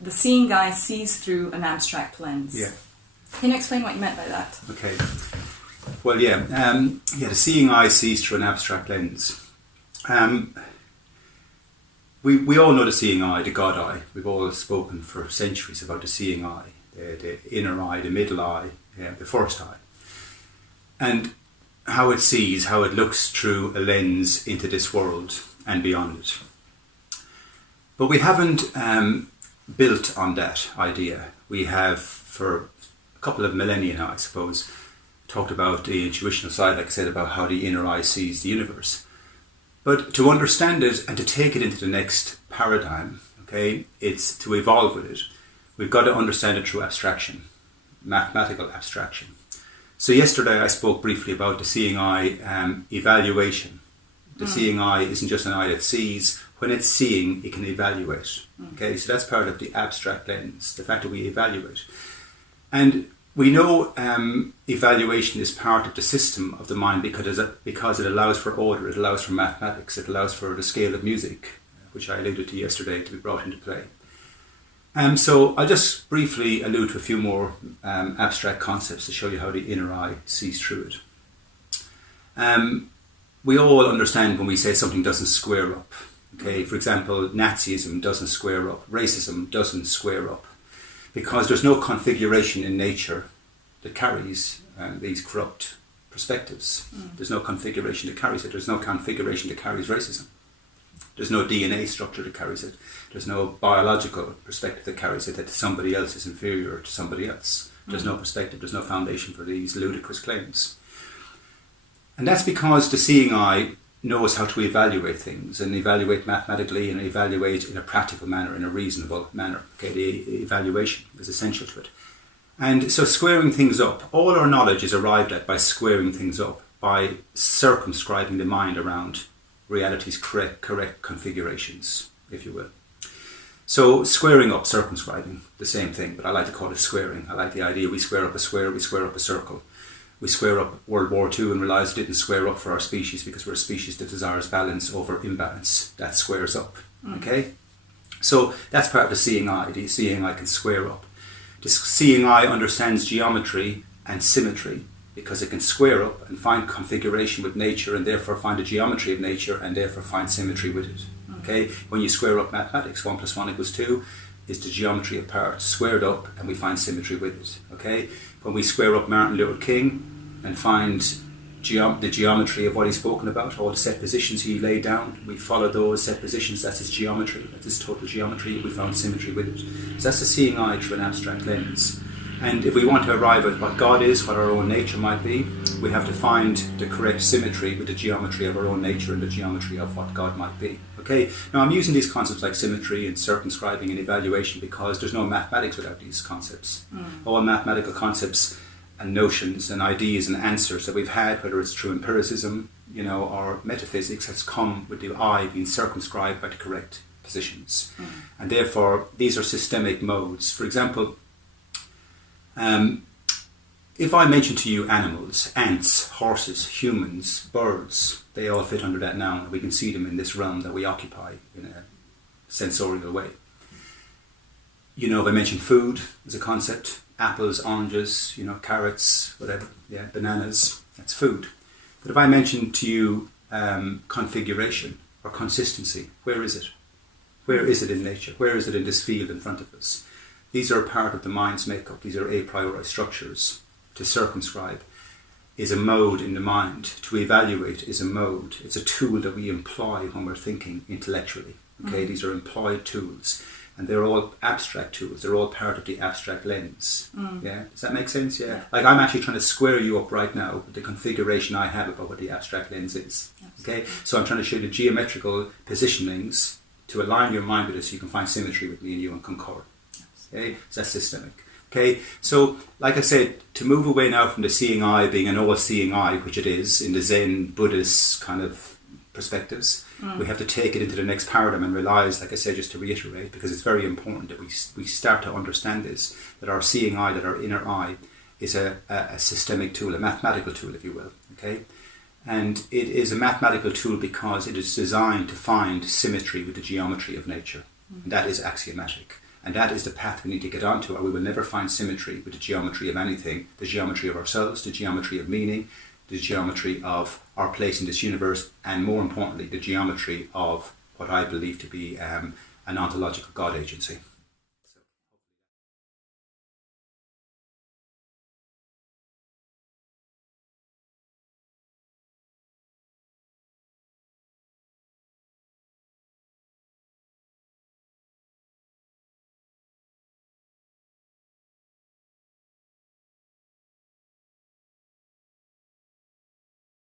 the seeing eye sees through an abstract lens. Yeah. Can you explain what you meant by that? Okay. Well, the seeing eye sees through an abstract lens. We all know the seeing eye, the God eye. We've all spoken for centuries about the seeing eye, the inner eye, the middle eye, the first eye. And how it sees, how it looks through a lens into this world and beyond it. But we haven't built on that idea. We have, for a couple of millennia now, I suppose, talked about the intuitional side, like I said, about how the inner eye sees the universe. But to understand it and to take it into the next paradigm, okay, it's to evolve with it. We've got to understand it through abstraction, mathematical abstraction. So yesterday I spoke briefly about the seeing eye evaluation. The seeing eye isn't just an eye that sees. When it's seeing, it can evaluate. Okay, so that's part of the abstract lens, the fact that we evaluate. And we know evaluation is part of the system of the mind because it allows for order, it allows for mathematics, it allows for the scale of music, which I alluded to yesterday, to be brought into play. So I'll just briefly allude to a few more abstract concepts to show you how the inner eye sees through it. We all understand when we say something doesn't square up. Okay, for example, Nazism doesn't square up, racism doesn't square up, because there's no configuration in nature that carries these corrupt perspectives. There's no configuration that carries it. There's no configuration that carries racism. There's no DNA structure that carries it. There's no biological perspective that carries it, that somebody else is inferior to somebody else. There's no perspective, there's no foundation for these ludicrous claims. And that's because the seeing eye knows how to evaluate things, and evaluate mathematically, and evaluate in a practical manner, in a reasonable manner. Okay, the evaluation is essential to it. And so squaring things up, all our knowledge is arrived at by squaring things up, by circumscribing the mind around reality's correct configurations, if you will. So squaring up, circumscribing, the same thing, but I like to call it squaring. I like the idea we square up a square, we square up a circle. We square up World War II and realised it didn't square up for our species because we're a species that desires balance over imbalance. That squares up. Okay? So that's part of the seeing eye. The seeing eye can square up. The seeing eye understands geometry and symmetry because it can square up and find configuration with nature, and therefore find the geometry of nature, and therefore find symmetry with it. Okay? When you square up mathematics, 1 + 1 = 2 is the geometry of parts squared up, and we find symmetry with it. Okay? When we square up Martin Luther King and find the geometry of what he's spoken about, all the set positions he laid down, we follow those set positions, that's his geometry, that's his total geometry, we found symmetry with it. So that's the seeing eye through an abstract lens. And if we want to arrive at what God is, what our own nature might be, we have to find the correct symmetry with the geometry of our own nature and the geometry of what God might be. Okay? Now I'm using these concepts like symmetry and circumscribing and evaluation because there's no mathematics without these concepts. All mathematical concepts and notions and ideas and answers that we've had, whether it's through empiricism, or metaphysics, has come with the eye being circumscribed by the correct positions. And therefore, these are systemic modes. For example, if I mention to you animals, ants, horses, humans, birds, they all fit under that noun. We can see them in this realm that we occupy in a sensorial way. If I mention food as a concept, apples, oranges, carrots, whatever, bananas, that's food. But if I mention to you configuration or consistency, where is it? Where is it in nature? Where is it in this field in front of us? These are part of the mind's makeup. These are a priori structures. To circumscribe is a mode in the mind. To evaluate is a mode. It's a tool that we employ when we're thinking intellectually. Okay, These are employed tools. And they're all abstract tools. They're all part of the abstract lens. Yeah, does that make sense? Yeah. Like I'm actually trying to square you up right now with the configuration I have about what the abstract lens is. Okay, so I'm trying to show you the geometrical positionings to align your mind with it so you can find symmetry with me and you and concord. Okay, so that's systemic. Okay, so like I said, to move away now from the seeing eye being an all-seeing eye, which it is in the Zen Buddhist kind of perspectives, we have to take it into the next paradigm and realise, like I said, just to reiterate, because it's very important that we start to understand this, that our seeing eye, that our inner eye is a systemic tool, a mathematical tool, if you will. Okay, and it is a mathematical tool because it is designed to find symmetry with the geometry of nature, and that is axiomatic. And that is the path we need to get onto, or we will never find symmetry with the geometry of anything, the geometry of ourselves, the geometry of meaning, the geometry of our place in this universe, and more importantly, the geometry of what I believe to be an ontological God agency.